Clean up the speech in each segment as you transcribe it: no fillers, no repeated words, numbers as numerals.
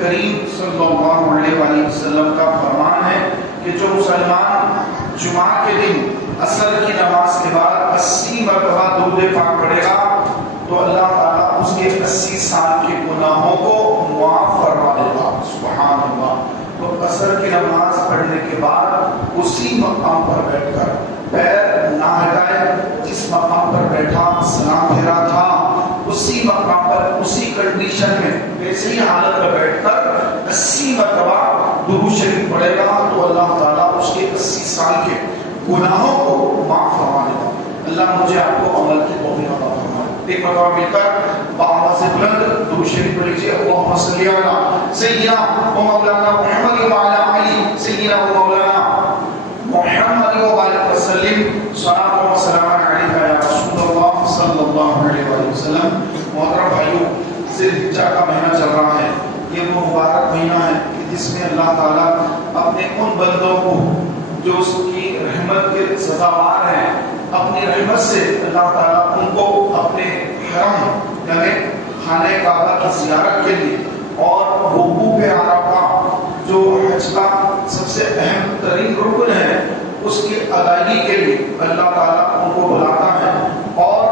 کریم صلی اللہ علیہ وآلہ وسلم کا فرمان ہے کہ جو مسلمان جمعہ کے دن عصر کی نماز کے بعد 80 مرتبہ درود پاک پڑھے گا تو اللہ تعالیٰ اس کے 80 سال کے گناہوں کو معاف فرما دے گا. سبحان اللہ. تو عصر کی نماز پڑھنے کے بعد اسی مقام پر بیٹھ کر پیر نہ ہٹائے، جس مقام پر بیٹھا سلام پھیرا تھا اسی مقام پر اسی کنڈیشن میں ویسے ہی حالت میں بیٹھ کر 80 مرتبہ درود شریف پڑھے گا تو اللہ تعالیٰ اس کے 80 سال کے گناہوں کو معاف فرما دے گا. اللہ مجھے آپ کو عمل کی توفیق عطا فرمائے. ایک مرتبہ مل کر باآواز سے بلند درود شریف پڑھ لیجیے. اللہم صلی علی سیدنا و مولانا محمد وعلی آلہ سیدنا و مولانا محمد وبارک وسلم. صلاۃ و سلام علیک یا رسول اللہ صلی اللہ علیہ وآلہ وسلم. محترم بھائیو، ذی الحجہ کا مہینہ چل رہا ہے. یہ وہ مبارک مہینہ ہے جس میں اللہ تعالیٰ اپنے ان بندوں کو جو اس کی رحمت کے سزاوار ہیں، اپنی رحمت سے اللہ تعالیٰ ان کو اپنے حرم یعنی خانہ کعبہ کی زیارت کے لیے اور وقوف عرفہ جو حج کا سب سے اہم ترین رکن ہے اس کی ادائیگی کے لیے اللہ تعالیٰ ان کو بلاتا ہے اور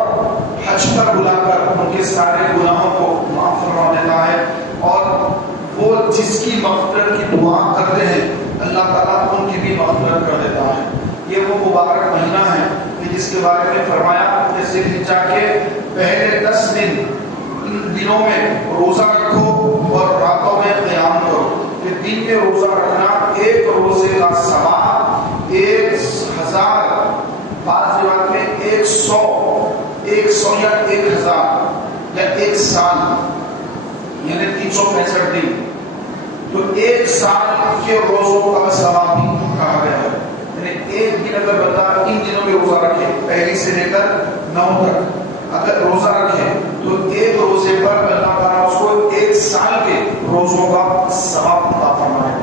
حج پر بلا کر ان کے سارے گناہوں کو معاف فرما دیتا ہے. اور وہ جس کی مغفرت کی دعا کرتے ہیں اللہ تعالیٰ ان کی بھی مغفرت کر دیتا ہے. یہ وہ مبارک مہینہ ہے کہ جس کے بارے میں فرمایا کہ ذی الحجہ کے پہلے 10 دن ان دنوں میں روزہ رکھو اور راتوں میں قیام کرو. کہ دن میں روزہ رکھنا ایک روزے کا ثواب 1000، بعض روایت میں 100 یا 1000 یا ایک سال یعنی 365 دن، تو ایک سال کے روزوں کا ثواب بھی کہا گیا ہے. یعنی ایک دن اگر بندہ ان دنوں میں روزہ رکھے، پہلی سے لے کر 9 تک اگر روزہ رکھے تو ایک روزے پر اللہ تعالیٰ اس کو ایک سال کے روزوں کا ثواب عطا فرمائے.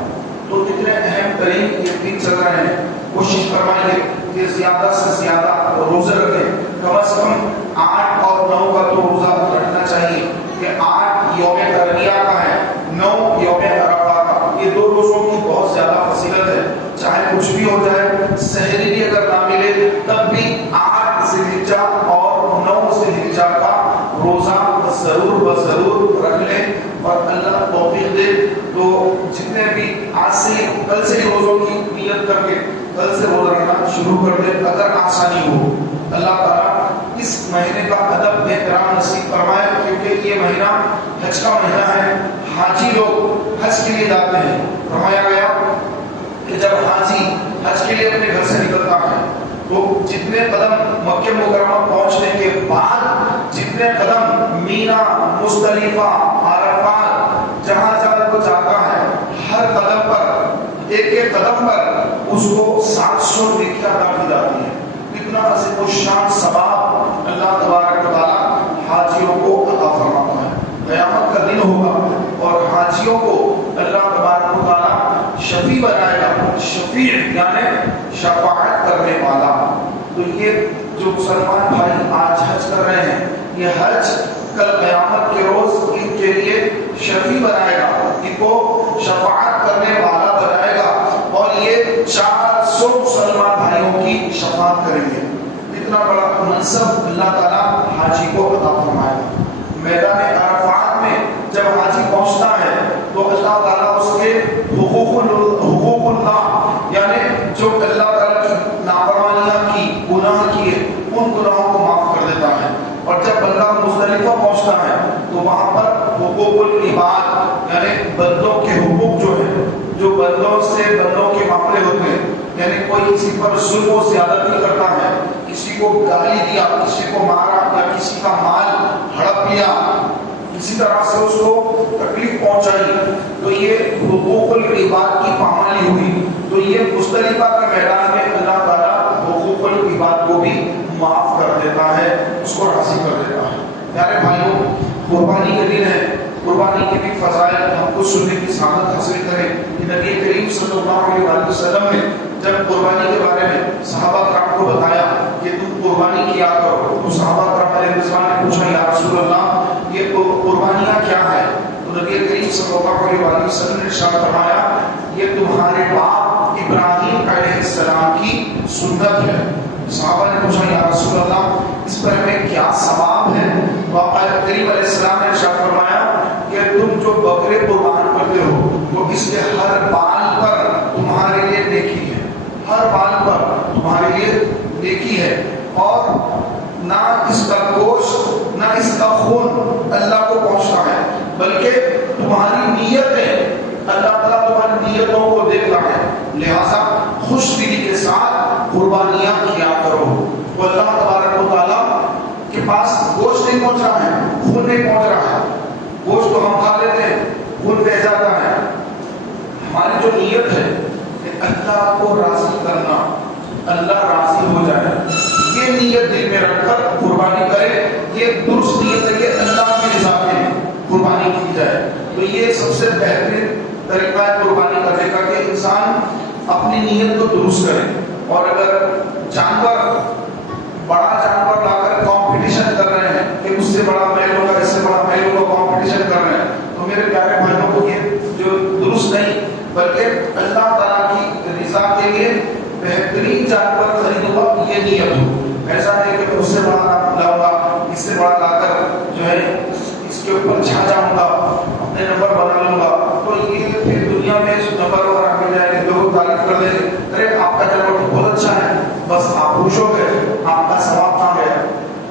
تو اتنے اہم ترین یہ دن چل رہے ہیں، کوشش فرمائیے کہ زیادہ سے زیادہ روزے رکھیں. کم از کم 8 اور 9 کا تو روزہ رکھنا چاہیے کہ 8 یوم ترویہ کا ہے، 9 یوم عرفہ کا. یہ 2 روزوں کی بہت زیادہ فضیلت ہے. چاہے کچھ بھی ہو جائے، سحری بھی اگر نہ ملے تب بھی 8 ذی الحجہ اور 9 ذی الحجہ کا روزہ ضرور رکھ لیں اور اللہ توفیق دے. تو جتنے بھی آج سے کل سے ہی روزوں کی نیت کر کے کل سے روزہ رکھنا شروع کر دے اگر آسانی ہو. اللہ تعالیٰ اس مہینے کا ادب احترام نصیب فرمائے کیونکہ یہ مہینہ حج کا مہینہ ہے. حاجی لوگ حج کے لیے جاتے ہیں. فرمایا گیا کہ جب حاجی حج کے لیے اپنے گھر سے نکلتا ہے تو جتنے قدم مکہ مکرمہ پہنچنے کے بعد جتنے قدم مینا، مزدلفہ، عرفات جہاں جہاں وہ جاتا ہے ہر قدم پر ایک قدم پر اس کو 700 نیکیاں عطا کی جاتی ہیں. اتنا عظیم الشان ثواب اللہ تبارک و تعالی حاجیوں کو عطا فرماتا ہے. قیامت کا دن ہوگا اور حاجیوں کو اللہ تبارک و تعالی شفیع بنائے گا. شفیع یعنی شفاعت کرنے والا. تو یہ جو مسلمان بھائی آج حج کر رہے ہیں، یہ حج کل قیامت کے روز ان کے لیے شفیع بنائے گا، ان کو شفاعت کرنے والا بنائے گا اور یہ 400 مسلمان بھائیوں کی شفاعت کریں گے. اتنا بڑا منصب اللہ تعالیٰ حاجی کو عطا فرمائے گا. میدان عرفات میں جب حاجی پہنچتا ہے تو اللہ تعالیٰ اس کے حقوق اللہ یعنی جو اللہ تعالیٰ کی نافرمانیاں کی، گناہ کیے، ان گناہوں کو معاف کر دیتا ہے. اور جب بندہ مزدلفہ پہنچتا ہے تو وہاں پر حقوق العباد یعنی بندوں کے حقوق جو ہیں، جو بندوں سے بندوں کے معاملے ہوتے ہیں، یعنی کوئی کسی پر ظلم و زیادتی کرتا ہے، کسی کو گالی دیا، کسی کو مارا یا کسی کا مال ہڑپ لیا، کسی طرح سے اس کو تکلیف پہنچائی، تو یہ حقوق العباد کی پامالی ہوئی. تو یہ مزدلفہ کا میدان میں اللہ تعالیٰ حقوق العباد کو بھی معاف کر دیتا ہے، اس کو راضی کر دیتا ہے. پیارے بھائیوں، قربانی کا دن ہے. قربانی کے بھی فضائل ہم کو سننے کی سعادت حاصل کریں کہ نبی کریم صلی اللہ علیہ وسلم نے جب قربانی کے بارے میں صحابہ کرام کو بتایا کہ تم قربانی کیا کرو، تو صحابہ کرام علیہ السلام نے پوچھا یا رسول اللہ یہ قربانیاں کیا ہے؟ تو نبی کریم صلی اللہ علیہ وسلم نے ارشاد فرمایا یہ تمہارے باپ ابراہیم علیہ السلام کی سنت ہے. صحابہ نے پوچھا یا رسول اللہ اس پر ہمیں کیا ثواب ہے؟ تو آقا کریم علیہ السلام نے ارشاد فرمایا کہ تم جو بکرے قربان کرتے ہو تو اس کے ہر بال پر تمہارے لیے نیکی ہے، ہر بال پر تمہارے لیے نیکی ہے، اور نہ اس کا گوشت نہ اس کا خون اللہ کو پہنچتا ہے، بلکہ تمہاری نیت ہے، اللہ تعالیٰ تمہاری نیتوں کو دیکھ رہا ہے. لہذا خوش دلی کے ساتھ قربانیاں کیا کرو. تو اللہ تبارک و تعالیٰ کے پاس گوشت نہیں پہنچ رہا ہے، خون نہیں پہنچ رہا ہے. گوشت تو ہم کھا لیتے ہیں، خون بہ جاتا ہے. ہماری جو نیت ہے کہ اللہ کو راضی کرنا، اللہ راضی ہو جائے، یہ نیت دل میں رکھ کر قربانی کرے. یہ درست نیت ہے کہ اللہ کی رضا کے قربانی کی جائے. تو یہ سب سے بہترین طریقہ ہے قربانی کرنے کا کہ انسان اپنی نیت کو درست کرے. اور اگر جانور بڑا جانور لا کر کمپٹیشن کر رہے ہیں کہ اس سے بڑا میں لوں گا، اس سے بڑا میں لوں گا، کمپٹیشن کر رہے ہیں، تو میرے پیارے بھائیوں کو یہ جو درست نہیں، بلکہ اللہ تعالیٰ کی رضا کے لیے بہترین جانور خریدوں گا، یہ نیت ہو. ایسا نہیں کہ اس سے بڑا لاؤں گا، اس سے بڑا لا کر جو ہے اس کے اوپر چھا جاؤں گا، اپنے نمبر بنا لوں گا. تو یہ پھر دنیا میں نمبر وغیرہ مل جائے گا، لوگ تعریف کر دیں گے، ارے آپ کا جانور تو بہت اچھا ہے، بس آپ خوش ہو گئے، آپ کا ثواب کہاں گیا؟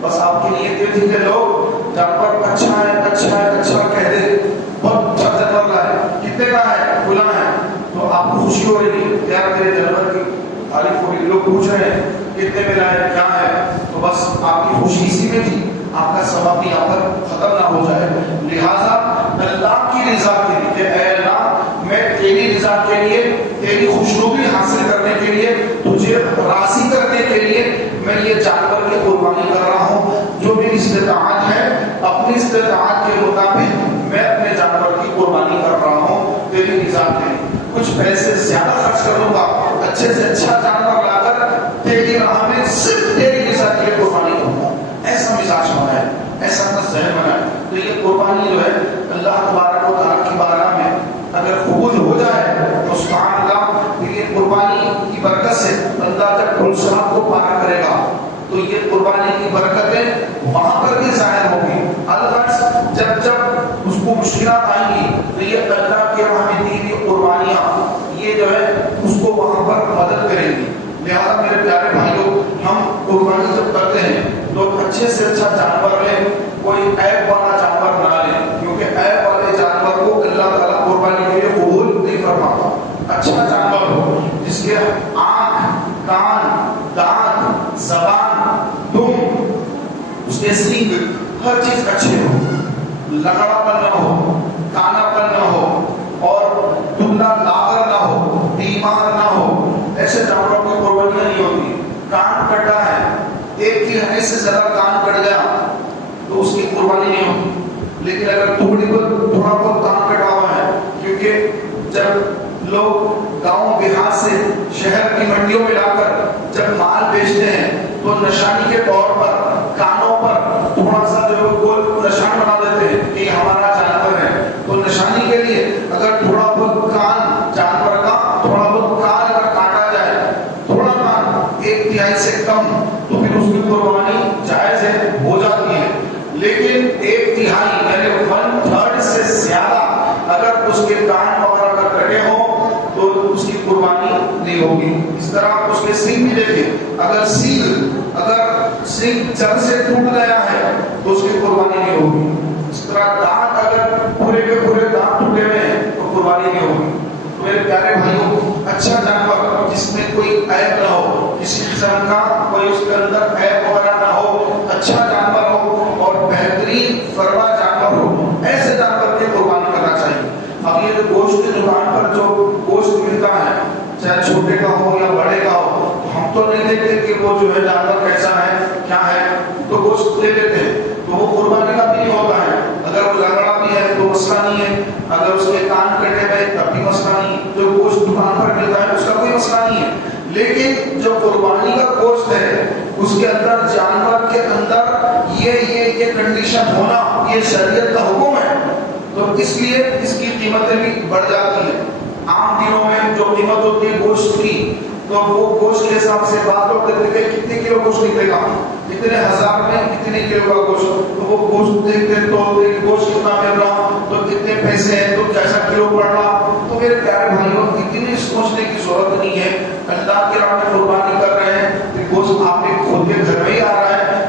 بس آپ کی نیت یہ تھی کہ لوگ جانور اچھا ہے اچھا ہے اچھا کہہ دے، بہت اچھا جانور لائے، کتنے کا ہے؟ کھلا ہے. تو آپ کو خوشی ہو رہی ہے یار میرے جانور کی تعریف ہو رہی. لوگ پوچھ رہے ہیں کتنے میں لائے، کیا ہے؟ تو بس آپ کی خوشی اسی میں تھی، آپ کا ثواب بھی یہاں پر ختم نہ ہو جائے. لہٰذا اللہ کی رضا کے لیے کہ اے اللہ میں تیری رضا کے لیے، تیری خوشنودی حاصل کرنے کے لیے، تجھے راضی کرنے کے لیے میں یہ جانور کی قربانی کر رہا ہوں. جو میری استطاعت ہے اپنی استطاعت کے مطابق میں اپنے جانور کی قربانی کر رہا ہوں تیری رضا کے لیے. کچھ پیسے زیادہ خرچ کروں گا، اچھے سے اچھا جانور لا کر تیری راہ میں صرف تیری رضا کے لیے قربانی کروں گا. ایسا مزاج ہونا ہے، ایسا اپنا ذہن بنا ہے. تو یہ قربانی جو ہے اللہ تبارک و تعالیٰ کی بارگاہ میں اگر قبول ہو جائے تو سبحان اللہ، یہ قربانی کی برکت سے اللہ جب پرسرات کو پار کرے گا تو یہ قربانی کی برکتیں وہاں پر بھی ظاہر ہوگی. البتہ جب جب اس کو مشکلات آئیں گی تو یہ اللہ کے راہ میں دی ہوئی قربانیاں یہ جو ہے اس کو وہاں پر مدد کریں گی. لہٰذا میرے پیارے بھائیوں، ہم قربانی جب کرتے ہیں تو اچھے سے اچھا جانور لیں، کوئی عیب والا جانور نہ لیں، کیونکہ عیب والے جانور کو اللہ تعالیٰ قربانی کے لیے قبول نہیں فرماتا. اچھا جانور ہو جس کے آنکھ، کان، دانت، زبان، دم، اس کے سینگ، ہر چیز اچھے ہو، لگڑا پن نہ ہو، کانا پن نہ ہو، اور دبلا لاغر نہ ہو، بیمار نہ ہو، ایسے جانوروں کی قربانیاں نہیں ہوتی. کان کٹا ہے، ایک تہائی سے زیادہ کان کٹ گیا تو اس کی قربانی نہیں ہوتی. لیکن اگر تھوڑا بہت کان کٹا ہوا ہے، کیونکہ جب لوگ گاؤں دیہات سے شہر کی منڈیوں میں لا کر جب مال بیچتے ہیں تو نشانی کے طور پر کانوں پر تھوڑا سا جو گول نشان بنا دیتے ہیں کہ یہ ہمارا جانور ہے. تو نشانی کے لیے اگر تھوڑا بہت کان جانور کا، تھوڑا بہت کان اگر کاٹا جائے، تھوڑا کان ایک تہائی سے کم، تو پھر اس کی قربانی جائز ہے، ہو جاتی ہے. لیکن ایک تہائی یعنی 1/3 سے زیادہ اگر اس کے کان وغیرہ اگر کٹے ہوں تو اس کی قربانی نہیں ہوگی. اس طرح آپ اس کے سینگ بھی دیکھیں، اگر سینگ جڑ سے ٹوٹ گیا ہے تو اس کی قربانی نہیں ہوگی. اس طرح دانت اگر پورے کے پورے دانت ٹوٹے ہوئے ہیں تو قربانی نہیں ہوگی. تو میرے پیارے بھائیوں، اچھا جانور جس میں کوئی عیب نہ ہو، کسی قسم کا کوئی اس کے اندر عیب وغیرہ نہ ہو، اچھا جانور ہو اور بہترین فروا جانور ہو، ایسے جانور کی قربانی کرنا چاہیے. اب یہ جو گوشت کی دکان پر جو گوشت ملتا ہے، چاہے چھوٹے کا ہو یا بڑے کا ہو، تو ہم تو نہیں دیکھتے کہ وہ جو ہے جانور کیسا ہے کیا ہے، تو گوشت لے لیتے ہیں تو وہ قربانی کا بھی نہیں ہوتا ہے. اگر وہ لگڑا بھی ہے تو مسئلہ نہیں ہے، اگر اس کے کان کٹے ہوئے تب بھی مسئلہ نہیں. جو گوشت دکان پر ملتا ہے اس کا کوئی مسئلہ نہیں ہے. لیکن جو قربانی کا گوشت ہے اس کے اندر جانور کے اندر یہ کنڈیشن ہونا، یہ شریعت کا حکم ہے. تو اس لیے اس کی قیمتیں بھی بڑھ جاتی ہیں. عام دنوں میں جو قیمت ہوتی ہے گوشت کی تو وہ گوشت کے حساب سے بات لوگ دیکھتے ہیں کتنے کلو گوشت نکلے گا, اتنے ہزار میں کتنے کلو کا گوشت, تو وہ گوشت دیکھتے تو گوشت کتنا مل رہا تو کتنے پیسے ہیں تو کیسا کلو پڑ رہا. تو میرے پیارے بھائیوں اتنی سوچنے کی ضرورت نہیں ہے. اللہ کی راہ میں قربانی کر رہے ہیں کہ گوشت آپ کے خود کے گھر میں ہی آ رہا ہے,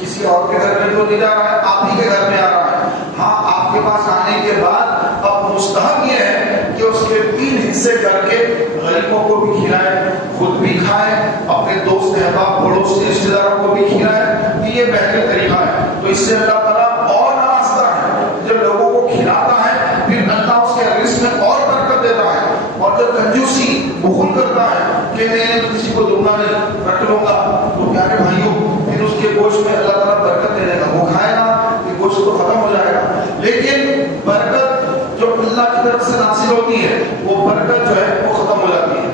کسی اور کے گھر میں تو نہیں جا رہا ہے, آپ ہی کے گھر میں آ رہا ہے. ہاں آپ کے پاس آنے کے بعد اب مستحب یہ ہے کہ اس کے 3 حصے کر کے غریبوں کو بھی کھلائے, خود بھی کھائے, اپنے دوست احباب پڑوس کے رشتے داروں کو بھی کھلائے. یہ بہتر طریقہ ہے. تو اس سے اللہ تعالیٰ اور نوازتا ہے. جب لوگوں کو کھلاتا ہے پھر اللہ اس کے رزق میں اور برکت دیتا ہے. اور جب کنجوسی بخل کرتا ہے کہ میں کسی کو دوں گا نہیں, رکھ لوں گا, تو پیارے بھائیوں پھر اس کے گوشت میں اللہ تعالیٰ برکت دے دے گا. وہ کھائے گا کہ گوشت تو ختم ہو جائے گا, لیکن برکت جو اللہ کی طرف سے حاصل ہوتی ہے وہ برکت جو ہے وہ ختم ہو جاتی ہے.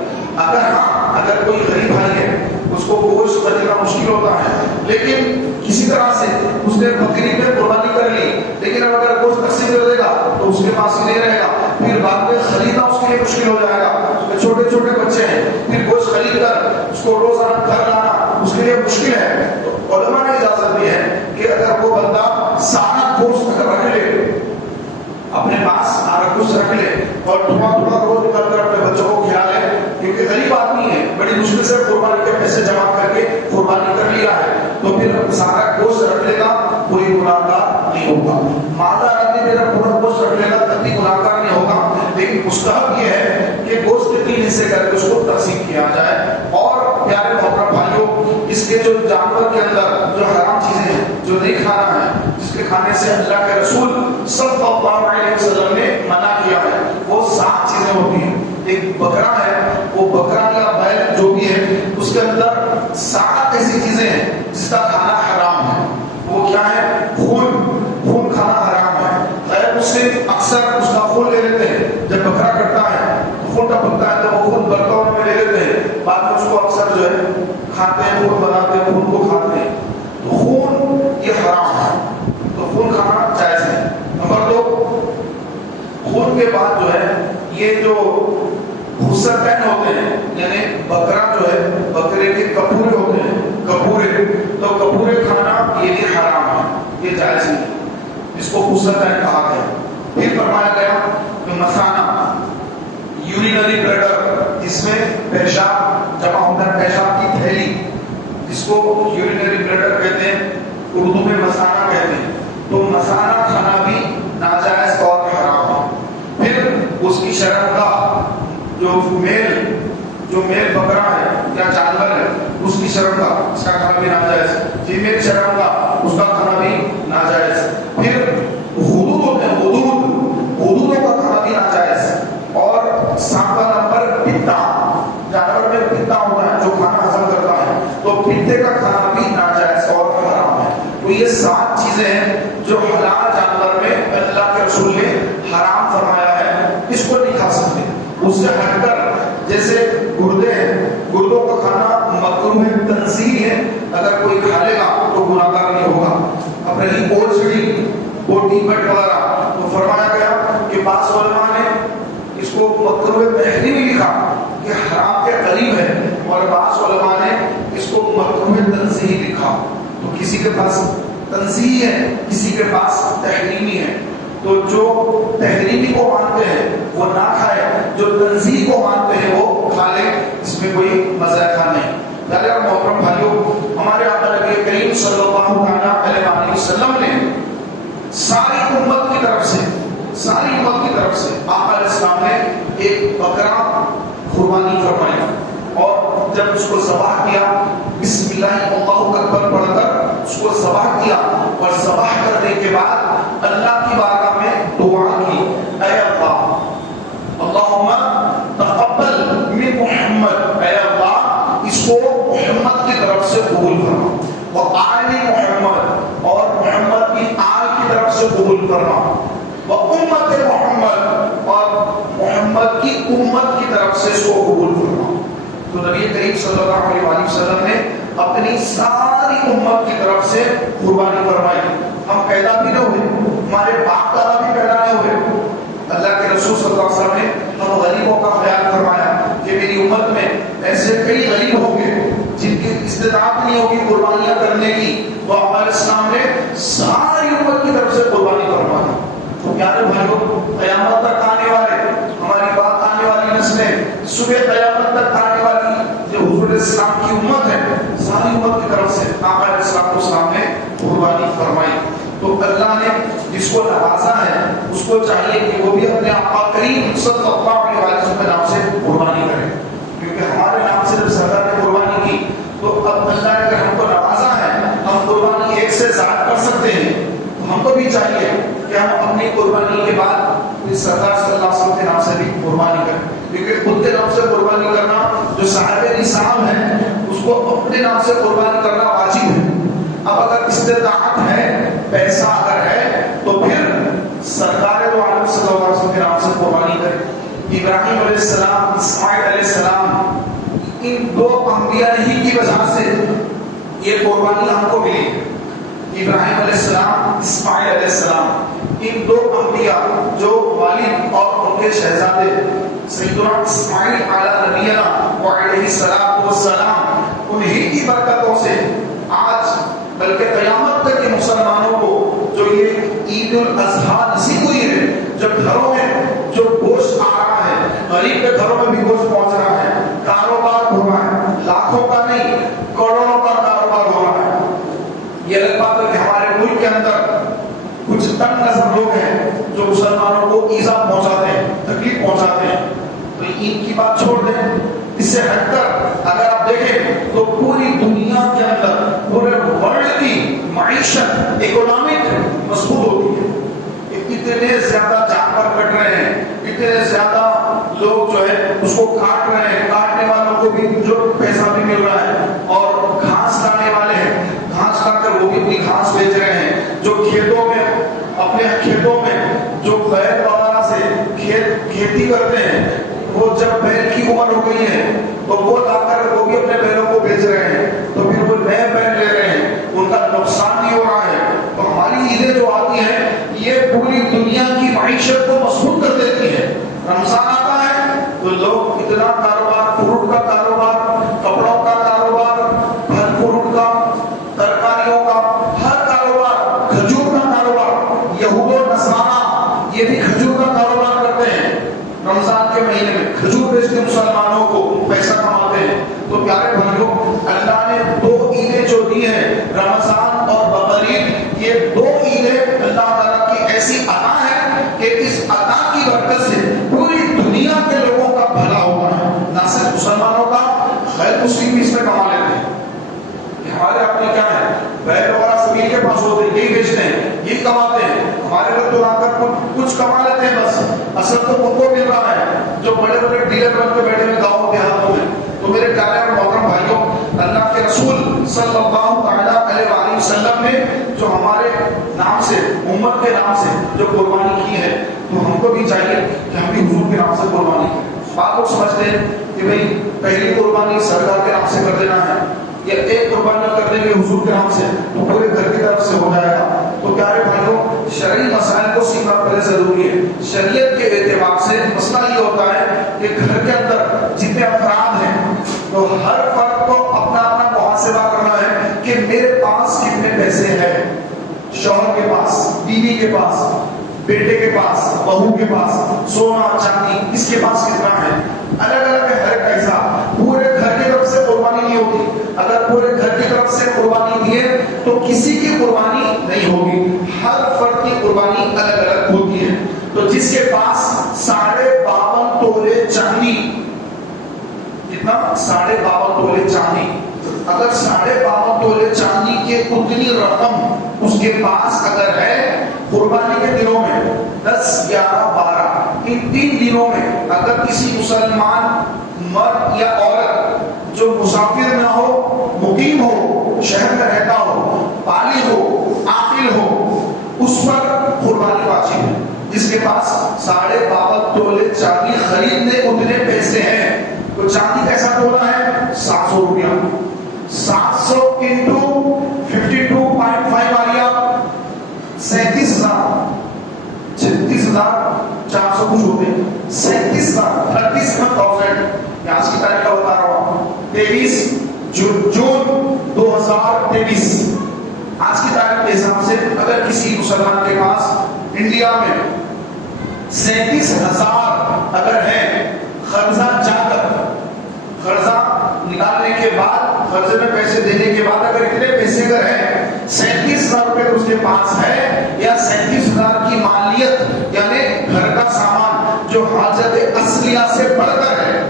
اگر کوئی غریب بھائی ہے اس کو گوشت بچنا مشکل ہوتا ہے, لیکن کسی طرح سے اس نے بکری میں قربانی کر لی, لیکن اب اگر گوشت تقسیم کر دے گا تو اس کے پاس ہی نہیں رہے گا, پھر بعد میں خریدنا اس کے لیے مشکل ہو جائے گا. چھوٹے چھوٹے بچے ہیں, پھر گوشت خرید کر اس کو روزانہ گھر لانا اس کے لیے مشکل ہے. تو علماء نے اجازت دی ہے کہ اگر وہ بندہ سارا گوشت رکھ لے اپنے پاس, سارا گوشت رکھ لے اور تھوڑا تھوڑا روز نکال کر اپنے بچوں کو کھلا لے, کیونکہ غریب آدمی ہے, بڑی مشکل سے قربانی کے پیسے جمع کر کے قربانی کر لیا ہے, تو پھر سارا گوشت رکھ لے گا کوئی گناہگار نہیں ہوگا. مالدار آدمی میرا پورا گوشت رکھ لے گا تب بھی گناہگار نہیں ہوگا. لیکن مستحب یہ ہے کہ گوشت کے 3 حصے کر کے اس کو تقسیم کیا جائے. اور پیارے محترم بھائیوں اس کے جو جانور کے اندر جو حرام چیزیں ہیں جو نہیں کھانا ہے, جس کے کھانے سے اللہ کے رسول صلی اللہ علیہ وسلم نے منع کیا ہے, وہ 7 چیزیں ہوتی ہیں. ایک بکرا ہے, وہ بکرا یا بیل جو بھی ہے اس کے اندر 7 ایسی چیزیں ہیں جس کا کھانا حرام ہے. وہ کیا ہے؟ خون کھانا حرام ہے. غیر مسلم اکثر اس کا خون لے لیتے ہیں, جب بکرا کٹتا ہے خون ٹپکتا ہے تو وہ خون برتنوں میں لے لیتے ہیں, بعد میں اس کو اکثر جو ہے کھاتے ہیں, خون بناتے ہیں, خون کو کھاتے ہیں. تو خون یہ حرام ہے, تو خون کھانا جائز ہے. نمبر 2, خون کے بعد جو ہے یہ جو حسرتین ہوتے ہیں, یعنی بکرا جو ہے بکرے کے کپورے ہوتے ہیں, کپورے, تو کپورے کھانا یہ بھی حرام ہے, یہ جائز نہیں, اس کو حسرتین کہا گیا. پھر فرمایا گیا کہ مثانہ, یورینری بلیڈر, اس میں پیشاب جمع ہوتا ہے, پیشاب کی تھیلی, اس کو یورینری بلیڈر کہتے ہیں, اردو میں مثانہ کہتے ہیں. تو مثانہ کھانا بھی ناجائز اور حرام ہے. پھر اس کی شرمگاہ, جو میل بکرا ہے یا جانور ہے اس کی شرمگاہ, اس کا کھانا بھی ناجائز. فیمیل شرمگاہ, اس کا کھانا بھی ناجائز. پھر حدود ہوتے ہیں, حدودوں کا کھانا بھی ناجائز. اور 7واں نمبر پتا, جانور میں پتا ہوتا ہے جو کھانا ہضم کرتا ہے, تو پتے کا کھانا بھی ناجائز اور حرام ہے. تو یہ 7 چیزیں ہیں جو حلال جانور میں اللہ کے رسول نے حرام فرمایا ہے, اس کو نہیں کھا سکتے. اس سے ہٹ کر جیسے گردے ہیں, گردوں کا کھانا مکروہ تنزیہ ہے, اگر کوئی کھا لے گا تو گناہگار نہیں ہوگا. اب رہی اوچھڑی, بوٹی بٹ وغیرہ, تو فرمایا گیا کہ بعض علماء نے اس کو مکروہ تحریمی لکھا کہ حرام کے قریب ہے, اور بعض علماء نے اس کو مکروہ تنزیہ لکھا. تو کسی کے پاس تنزیہ ہے, کسی کے پاس تحریمی ہے. تو جو تحریمی کو مانتے ہیں وہ نہ کھائے, جو تنزیہ کو مانتے ہیں وہ کھا لے, اس میں کوئی مزہ کھا نہیں. پیارے اور محترم بھائیوں, ہمارے آقا نبی کریم صلی اللہ علیہ وسلم نے ساری امت کی طرف سے آقا علیہ السلام نے ایک بکرا قربانی فرمائی, اور جب اس کو ذبح کیا بسم اللہ اللہ اکبر پڑھ کر اس کو ذبح کیا, اور ذبح کرنے کے بعد اللہ کی بارگاہ میں دعا کی, اے اللہ اللہم تقبل من محمد, اے اللہ اس کو محمد کی طرف سے قبول فرما, وآل محمد, اور محمد کی آل کی طرف سے قبول فرما, وامت محمد, اور محمد کی امت کی طرف سے اس کو قبول فرما. تو نبی کریم صلی اللہ علیہ وسلم نے اپنی ساری امت کی طرف سے قربانی فرمائی. ہم پیدا بھی نہ ہوئے, ہمارے باپ دادا بھی پیدا نہیں ہوئے. اللہ کے رسول صلی اللہ علیہ وسلم نے ہم غریبوں کا خیال فرمایا کہ میری امت میں ایسے کئی غریب ہوں گے جن کی استطاعت نہیں ہوگی قربانیاں کرنے کی، تو ہمارے اسلام نے ساری امت کی طرف سے قربانی کروائی. تو پیارے بھائیوں، قیامت تک آنے والے ہماری بات آنے والی نسلیں، صبح قیامت تک آنے والی جو حضور اسلام کی امت ہے، ساری امت کی طرف سے آقا علیہ السلام نے قربانی فرمائی. تو اللہ نے جس کو نوازا ہے اس کو چاہیے کہ وہ بھی اپنے آقا کریم صلی اللہ علیہ وسلم کے نام سے قربانی کرے، کیونکہ ہمارے نام سے جب سرکار نے قربانی کی تو اب اللہ نے اگر ہم کو نوازا ہے، ہم قربانی ایک سے زائد کر سکتے ہیں، تو ہم کو بھی چاہیے کہ ہم اپنی قربانی کے بعد اس سرکار صلی اللہ علیہ وسلم کے نام سے بھی قربانی کریں، کیونکہ خود کے نام سے قربانی کرنا جو صاحب نصاب ہے اس کو اپنے نام سے قربانی کرنا واجب ہے. اب اگر استطاعت ہے، پیسہ اگر ہے، تو پھر سرکار دو عالم صلی اللہ علیہ وسلم کے نام سے قربانی کرے. ابراہیم علیہ السلام، اسماعیل علیہ السلام، ان دو انبیاء ہی کی وجہ سے یہ قربانی ہم کو ملی. ابراہیم علیہ السلام، اسماعیل علیہ السلام، ان دو انبیاء جو والد اور ان کے شہزادے سیدنا اسماعیل علیہ نبینا وعلیہ السلام والسلام، انہی کی برکتوں سے آج بلکہ قیامت تک کے مسلمانوں کو جو یہ عید الاضحیٰ نصیب ہوئی ہے، جب گھروں میں جو گوشت آ رہا ہے، غریب کے گھروں میں بھی گوشت پہنچ رہا ہے، کاروبار ہو رہا ہے، لاکھوں کا نہیں کروڑوں کا کاروبار ہو رہا ہے. یہ الگ بات ہے کہ ہمارے ملک کے اندر کچھ تنگ نظر لوگ ہیں جو مسلمانوں کو ایذا پہنچاتے ہیں، تکلیف پہنچاتے ہیں. تو عید کی بات چھوڑ دیں، اس سے ہٹ کر اگر آپ دیکھیں تو پوری دنیا کے اندر پورے ورلڈ کی معیشت اکنامک مضبوط ہوتی ہے. اتنے زیادہ جانور کٹ رہے ہیں، اتنے زیادہ لوگ جو ہے اس کو کاٹ رہے ہیں، کاٹنے والوں کو بھی جو پیسہ بھی مل رہا ہے، اور گھاس لانے والے ہیں گھاس کاٹ کر وہ بھی اپنی گھاس بیچ رہے ہیں. جو کھیتوں میں اپنے کھیتوں میں جو بیل وغیرہ سے کھیتی کرتے ہیں، وہ جب بیل کی عمر ہو گئی ہے تو وہ لا کر وہ بھی اپنے بیلوں کو بیچ رہے ہیں، تو پھر وہ نئے بیل لے رہے ہیں، ان کا نقصان نہیں ہو رہا ہے. تو ہماری عیدیں جو آتی ہیں یہ پوری دنیا کی معیشت کو مضبوط کر دیتی ہے. رمضان آتا ہے تو لوگ اتنا کاروبار، فروٹ کا کاروبار، کپڑوں کا کاروبار، پھل فروٹ کا، ترکاریوں کا، ہر کاروبار، کھجور کا کاروبار. یہود و نصارہ یہ بھی کھجور کا کاروبار کرتے ہیں، رمضان کے مہینے میں کھجور بیچ کے مسلمانوں کو پیسہ کماتے ہیں. تو پیارے بھائیوں، اللہ نے دو عیدیں جو دی ہیں، رمضان اور بقرعید، یہ دو عیدیں اللہ تعالیٰ کی ایسی عطا ہے کہ اس عطا کی برکت سے پوری دنیا کے لوگوں کا بھلا ہوتا ہے. نہ صرف مسلمانوں کا، غیر مسلم بھی اس میں کما لیتے ہیں. ہمارے اپنے کیا ہے، بیل وغیرہ سبھی کے پاس ہوتے ہیں، یہی بیچتے ہیں، یہی کماتے ہیں. ہمارے لوگ تو آ کر کچھ کما لیتے ہیں، بس اصل تو ان کو مل رہا ہے جو بڑے بڑے ڈیلر بن کے بیٹھے ہوئے گاؤں دیہاتوں میں. تو میرے پیارے اور محترم بھائیوں، اللہ کے رسول صلی اللہ علیہ وسلم نے جو ہمارے نام سے، امت کے نام سے جو قربانی کی ہے، تو ہم کو بھی چاہیے کہ ہم بھی حضور کے نام سے قربانی کریں. بات لوگ سمجھتے ہیں کہ بھئی پہلی قربانی سرکار کے نام سے کر دینا ہے، یا ایک قربانی کر دیں گے حضور کے نام سے تو پورے گھر کی طرف سے ہو جائے گا. تو پیارے بھائیوں، شرعی مسائل کو سیکھنا پہلے ضروری ہے. شریعت کے اعتبار سے مسئلہ یہ ہوتا ہے کہ گھر کے اندر جتنے افراد ہیں تو ہر فرد کو اپنا اپنا محاسبہ کرنا ہے کہ میرے پاس کتنے پیسے ہیں. شوہر کے پاس، بیوی کے پاس، بیٹے کے پاس، بہو کے پاس، سونا چاندی اس کے پاس کتنا ہے. الگ الگ ہے ہر ایک ایسا. پورے گھر کی طرف سے قربانی نہیں ہوتی. اگر پورے گھر کی طرف سے قربانی دیے تو کسی کی قربانی نہیں ہوگی. ہر فرد کی قربانی الگ الگ ہوتی ہے. تو جس کے پاس 52.5 تولے چاندی، کتنا؟ 52.5 تولے چاندی. اگر 52.5 تولے چاندی کی اتنی رقم اس کے پاس اگر ہے، قربانی کے دنوں میں 10، 11، 12 ان 3 دنوں میں اگر کسی مسلمان مرد یا عورت جو مسافر نہ ہو، مقیم ہو، شہر میں رہتا ہو، بالغ ہو، عاقل ہو، اس پر قربانی واجب ہے. جس کے پاس 52.5 تولے چاندی خریدنے اتنے پیسے ہیں. تو چاندی کیسا تولا ہے؟ 700 روپیہ. 700 انٹو 52.5 آ گیا 37,000. 37,000 آج کی تاریخ کا بتا رہا ہوں 23 جون 2023 آج کی تاریخ کے حساب سے اگر کسی مسلمان کے پاس انڈیا میں 37,000 اگر ہے قرضہ جا کر قرضہ نکالنے کے بعد قرضے میں پیسے دینے کے بعد اگر اتنے پیسے اگر ہیں 37,000 روپے اس کے پاس ہے یا 37,000 کی مالیت یعنی گھر کا سامان جو حاجت اصلیہ سے بڑھ کر ہے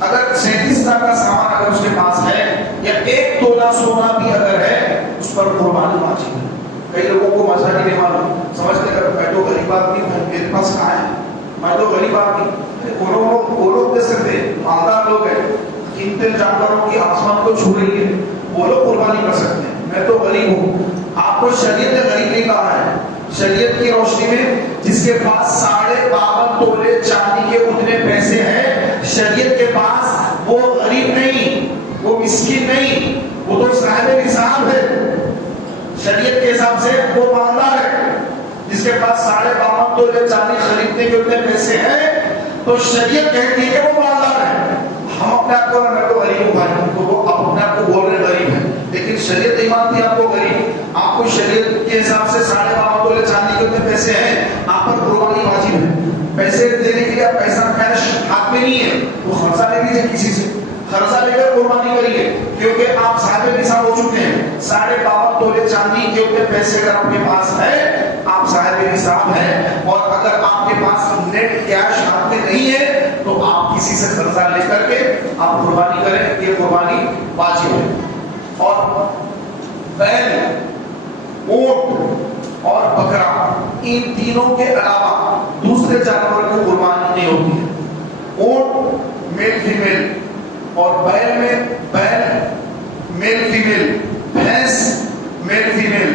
اگر 37,000 کا سامان اگر اس کے پاس ہے یا 1 تولہ سونا بھی اگر ہے اس پر قربانی واجب ہے. کئی لوگوں کو مزہ نہیں معلوم سمجھتے کہ میں تو غریب آدمی ہوں میرے پاس کہاں ہے میں تو غریب آدمی وہ لوگ دے سکتے مالدار لوگ ہیں قیمتی جانوروں کی آسمان کو چھو رہی ہے وہ لوگ قربانی کر سکتے ہیں میں تو غریب ہوں. آپ کو شریعت نے غریب نہیں کہا ہے. شریعت کی روشنی میں جس کے پاس 52.5 تولے چاندی کے اتنے پیسے ہیں شریعت کے پاس وہ غریب نہیں وہ مسکین نہیں وہ تو صاحب نصاب ہے. شریعت کے حساب سے وہ مالدار ہے جس کے پاس 52.5 تولے چاندی خریدنے کے اتنے پیسے ہیں تو شریعت کہتی ہے کہ وہ مالدار ہے. ہم اپنے آپ کو میں تو غریب ہوں بھائی تو وہ اپنے آپ کو بول رہے غریب ہیں لیکن شریعت نہیں مانتی آپ کو غریب. آپ کو شریعت کے حساب سے 52.5 تولے چاندی کے اتنے پیسے ہیں آپ پر قربانی واجب ہے. پیسے دینے کے لیے پیسہ کیش ہاتھ میں نہیں ہے وہ قرضہ لے لیجیے کسی سے قرضہ لے کر قربانی کریے کیونکہ آپ صاحب نصاب ہو چکے ہیں. 52.5 تولے چاندی کے اتنے پیسے اگر آپ کے پاس ہے آپ صاحب نصاب ہیں. اور اگر آپ کے پاس نیٹ کیش ہاتھ میں نہیں ہے تو آپ کسی سے قرضہ لے کر کے آپ قربانی کریں یہ قربانی واجب ہے. اور بیل اونٹ اور بکرا ان تینوں کے علاوہ دوسرے جانور کی قربانی نہیں ہوتی ہے. اونٹ میل فیمیل اور بیل میں بیل میل فیمیل بھینس میل فیمیل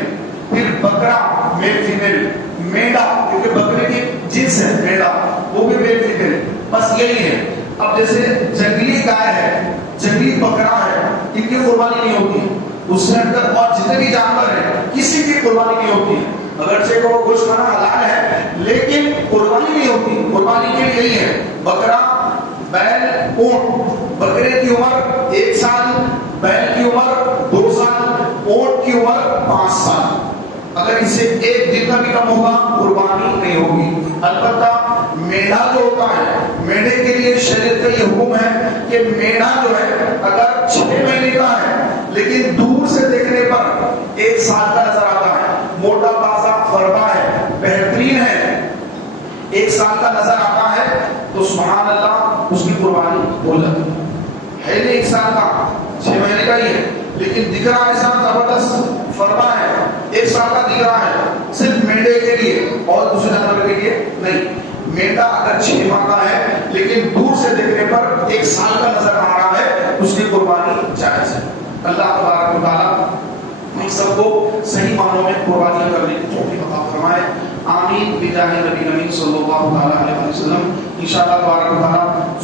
پھر بکرا میل فیمیل میڈا کیونکہ بکرے کی جنس ہے میڈا وہ بھی میل فیمیل بس یہی ہے. اب جیسے جنگلی گائے ہے جنگلی بکرا ہے ان کی قربانی نہیں ہوتی ہے. اس سے ہٹ کر اور جتنے بھی جانور ہیں کسی کی قربانی نہیں ہوتی ہے. اگرچہ وہ گوشت کھانا حلال ہے لیکن قربانی نہیں ہوتی. قربانی کے لیے یہی ہے بکرا بیل اونٹ. بکرے کی عمر 1 سال بیل کی عمر 2 سال اونٹ کی عمر 5 سال. اگر اسے 1 دن کا بھی کم ہوگا قربانی نہیں ہوگی. البتہ میڑا جو ہوتا ہے میڑے کے لیے شریعت کا یہ حکم ہے کہ میڑا جو ہے اگر 6 مہینے کا ہے لیکن دور سے دیکھنے پر 1 سال کا نظر آتا ہے موٹا تازہ فربا ہے بہترین ہے 1 سال کا نظر آتا ہے تو سبحان اللہ اس کی قربانی ہو جاتی ہے. نہیں 1 سال کا 6 مہینے کا ہی ہے لیکن دکھ رہا ایسا زبردست فرما ہے 1 سال کا دکھ رہا ہے صرف میڈے کے لیے اور دوسرے جانور کے لیے نہیں. میڈا اگر 6 ماہ کا ہے لیکن دور سے دیکھنے پر 1 سال کا نظر آ رہا ہے اس کی قربانی جائز ہے. اللہ تبارک و تعالیٰ ہم سب کو صحیح معنوں میں قربانی کرنے کی توفیق عطا فرمائے. آمین بجاہ نبی کریم صلی اللہ علیہ وسلم. انشاءاللہ تبارک و تعالیٰ